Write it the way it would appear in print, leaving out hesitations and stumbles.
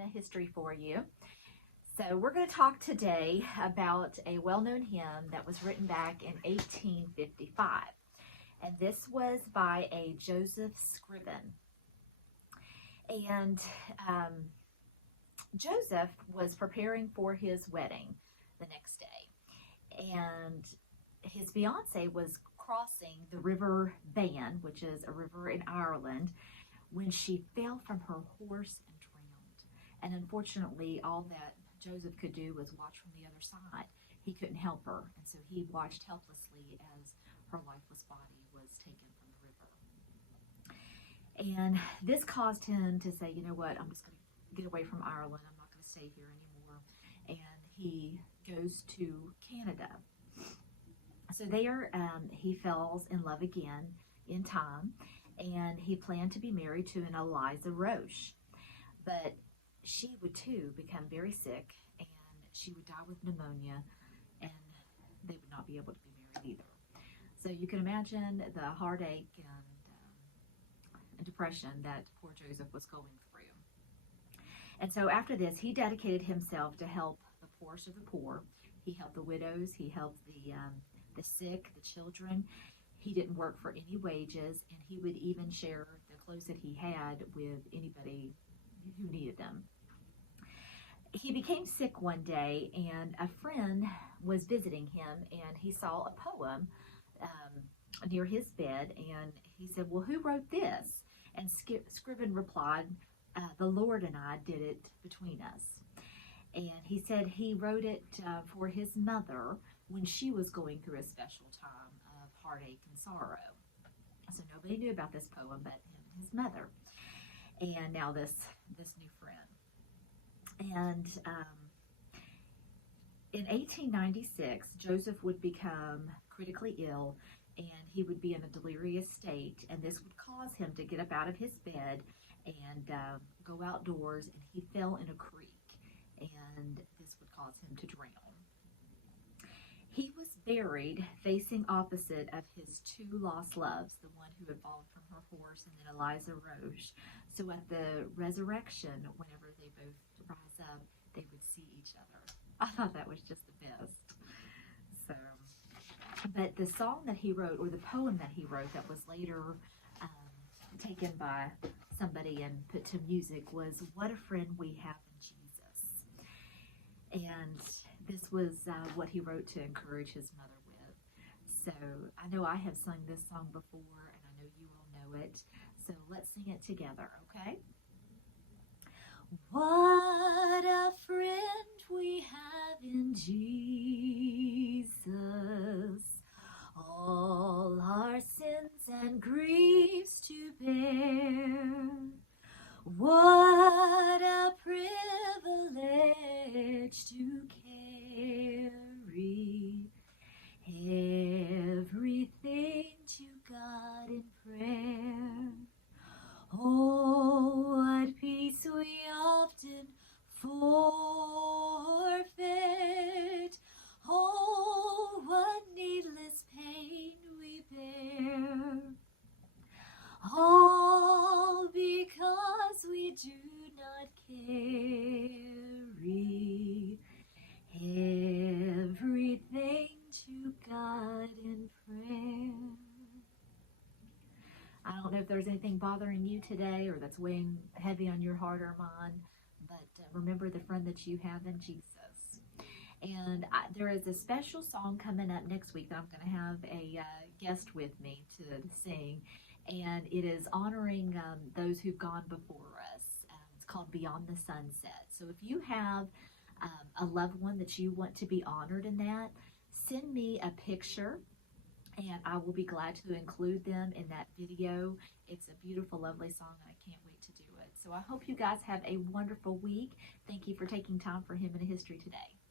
A history for you. So we're going to talk today about a well-known hymn that was written back in 1855. And this was by a Joseph Scriven. And Joseph was preparing for his wedding the next day. And his fiance was crossing the River Bann, which is a river in Ireland, when she fell from her horse and drowned. And unfortunately, all that Joseph could do was watch from the other side. He couldn't help her, and so he watched helplessly as her lifeless body was taken from the river. And this caused him to say, you know what, I'm just going to get away from Ireland. I'm not going to stay here anymore. And he goes to Canada. So there he falls in love again in time, and he planned to be married to an Eliza Roche. But she would too become very sick, and she would die with pneumonia, and they would not be able to be married either. So you can imagine the heartache and depression that poor Joseph was going through. And so after this, he dedicated himself to help the poorest of the poor. He helped the widows. He helped the sick, the children. He didn't work for any wages, and he would even share the clothes that he had with anybody who needed them. He became sick one day, and a friend was visiting him, and he saw a poem near his bed, and he said, well, who wrote this? And Scriven replied, the Lord and I did it between us. And he said he wrote it for his mother when she was going through a special time of heartache and sorrow. So nobody knew about this poem but him and his mother, and now this new friend. And in 1896, Joseph would become critically ill, and he would be in a delirious state, and this would cause him to get up out of his bed and go outdoors, and he fell in a creek, and this would cause him to drown. He was buried facing opposite of his two lost loves, the one who had fallen from her horse and then Eliza Roche. So at the resurrection, whenever they both rise up, they would see each other. I thought that was just the best. So, but the song that he wrote, or the poem that he wrote that was later taken by somebody and put to music, was What a Friend We Have in Jesus. And this was what he wrote to encourage his mother with. So I know I have sung this song before, and I know you all know it. So let's sing it together, okay? What a friend we have in Jesus, all our sins and griefs to bear. What a privilege to carry everything to God in prayer. Oh, what peace we often forfeit. Oh, what needless pain we bear. All because we do not carry everything to God in prayer. I don't know if there's anything bothering you today or that's weighing heavy on your heart or mind, but remember the friend that you have in Jesus. And there is a special song coming up next week that I'm going to have a guest with me to sing, and it is honoring those who've gone before us. It's called Beyond the Sunset. So if you have a loved one that you want to be honored in that, send me a picture, and I will be glad to include them in that video. It's a beautiful, lovely song, and I can't wait to do it. So I hope you guys have a wonderful week. Thank you for taking time for Hymn and History today.